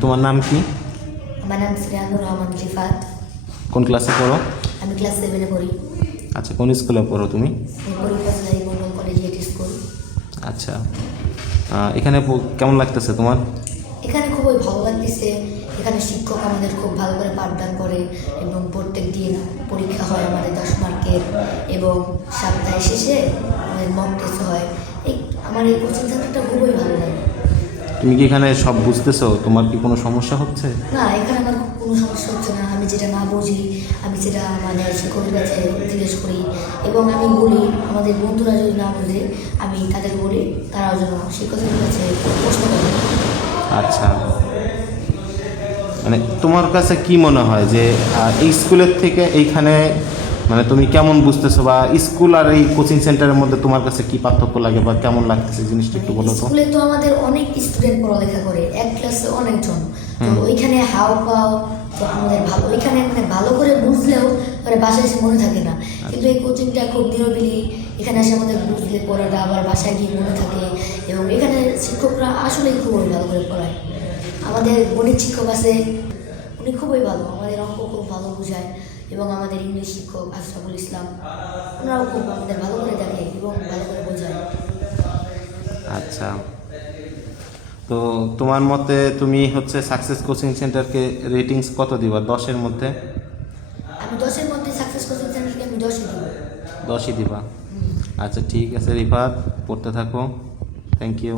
তোমার নাম কি? আমার নাম শ্রেয়ানুর রহমান রিফাত। কোন ক্লাসে পড়ো? আমি ক্লাস সেভেনে পড়ি। আচ্ছা কোন স্কুলে পড়ো তুমি? স্কুল আচ্ছা এখানে কেমন লাগতেছে তোমার? এখানে খুবই ভালো লাগতেছে। এখানে শিক্ষক আমাদের খুব ভালো করে পাঠদান করে এবং প্রত্যেক দিন পরীক্ষা হয় আমাদের দশ মার্কের এবং সপ্তাহে শেষে আমাদের মক টেস্ট হয়। এই আমার এই কোচিং সেন্টারটা খুবই ভালো লাগে। তুমি কি এখানে সব বুঝতেছো? তোমার কি কোনো সমস্যা হচ্ছে? না এখানে আমার কোনো সমস্যা হচ্ছে না। আমি যেটা না বুঝি আমি সেটা মানে শিক্ষকের কাছে জিজ্ঞেস করি এবং আমি বলি আমাদের বন্ধুরা যদি না বোঝে আমি তাদের বলি তারাও যেন শিক্ষকের কাছে প্রশ্ন করে। আচ্ছা। মানে তোমার কাছে কি মনে হয় যে এই স্কুলের থেকে এইখানে মানে তুমি কেমন বুঝতেছো বা স্কুল আর এই কোচিং সেন্টারের মধ্যে তোমার কাছে কি পার্থক্য লাগে বা কেমন লাগতেছে জিনিসটা একটু বলো তো? স্কুলে তো আমাদের অনেক স্টুডেন্ট পড়ালেখা করে এক ক্লাসে অনেকজন। তো ওইখানে হাও পাও তো আমাদের ভালো ওইখানে মানে ভালো করে বুঝলেও পরে বাসায় এসে মনে থাকে না। কিন্তু এই কোচিংটা খুব নিরবিলি এখানে এসে আমাদের বুঝলে পড়াটা আবার বাসায় গিয়ে মনে থাকে এবং এখানে শিক্ষকরা আসলেই খুবই ভালো করে পড়ায়। আমাদের গণিত শিক্ষক আছে উনি খুবই ভালো আমাদের অঙ্ক খুব ভালো বোঝায়। এবং আমাদের ইংলিশ শিক্ষক আশরাফুল ইসলাম ওনারাও খুব আমাদের ভালো করে দেখে এবং ভালো করে বোঝায়। আচ্ছা। তো তোমার মতে তুমি হচ্ছে সাকসেস কোচিং সেন্টারকে রেটিংস কত দিবা? দশের মধ্যে? আমি দশের মধ্যে সাকসেস কোচিং সেন্টারকে আমি দশই দেবো। দশই দিবা? আচ্ছা ঠিক আছে রিফাত পড়তে থাকো। Thank you